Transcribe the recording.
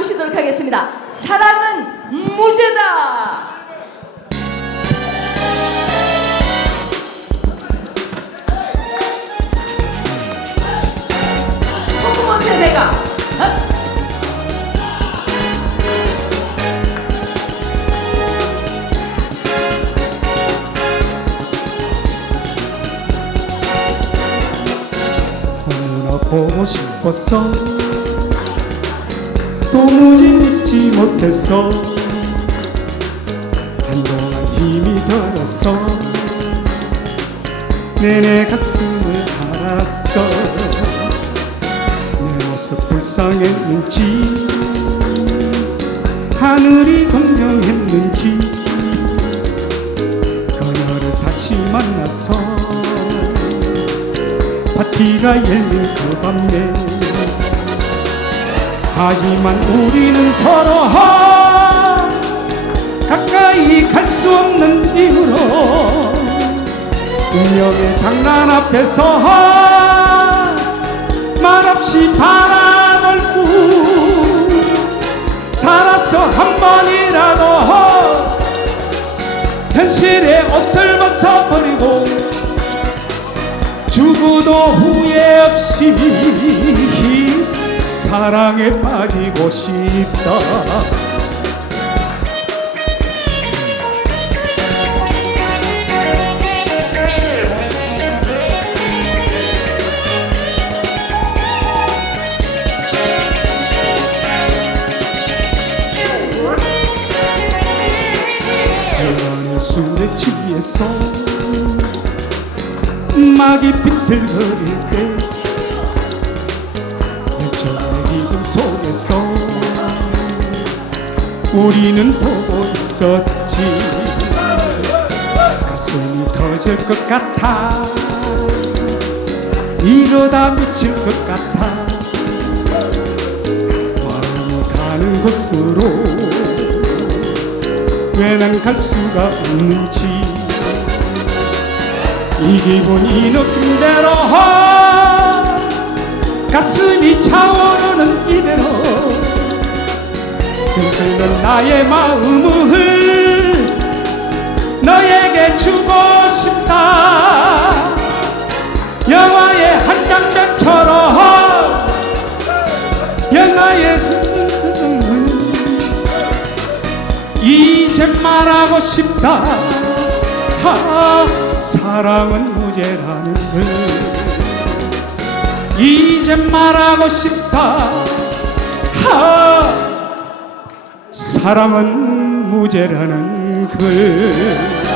모시도록 하겠습니다. 사랑은 무죄다. 코코모 세대가 어? 보고 싶었어 도무지 믿지 못했어. 한동안 힘이 들었어. 내내 가슴을 알았어. 내 모습 불쌍했는지 하늘이 공정했는지 그녀를 다시 만나서 파티가 열린 그 밤에 하지만 우리는 서로 가까이 갈 수 없는 이유로 운명의 장난 앞에서 말없이 바라볼 뿐 살았어 한 번이라도 현실의 옷을 벗어버리고 죽어도 후회 없이 사랑에 빠지고 싶다. 술에 취해서 막이 비틀거릴 때 우리는 보고 있었지. 가슴이 터질 것 같아. 이러다 미칠 것 같아. 마음이 가는 곳으로 왜 난 갈 수가 없는지. 이 기분 이 느낌대로 가슴이 차오 흔들는 나의 마음을 너에게 주고 싶다. 영화의 한 장면처럼 영화의 이제 말하고 싶다. 하, 사랑은 무죄라는 걸. 이제 말하고 싶다 사랑은 무죄라는 걸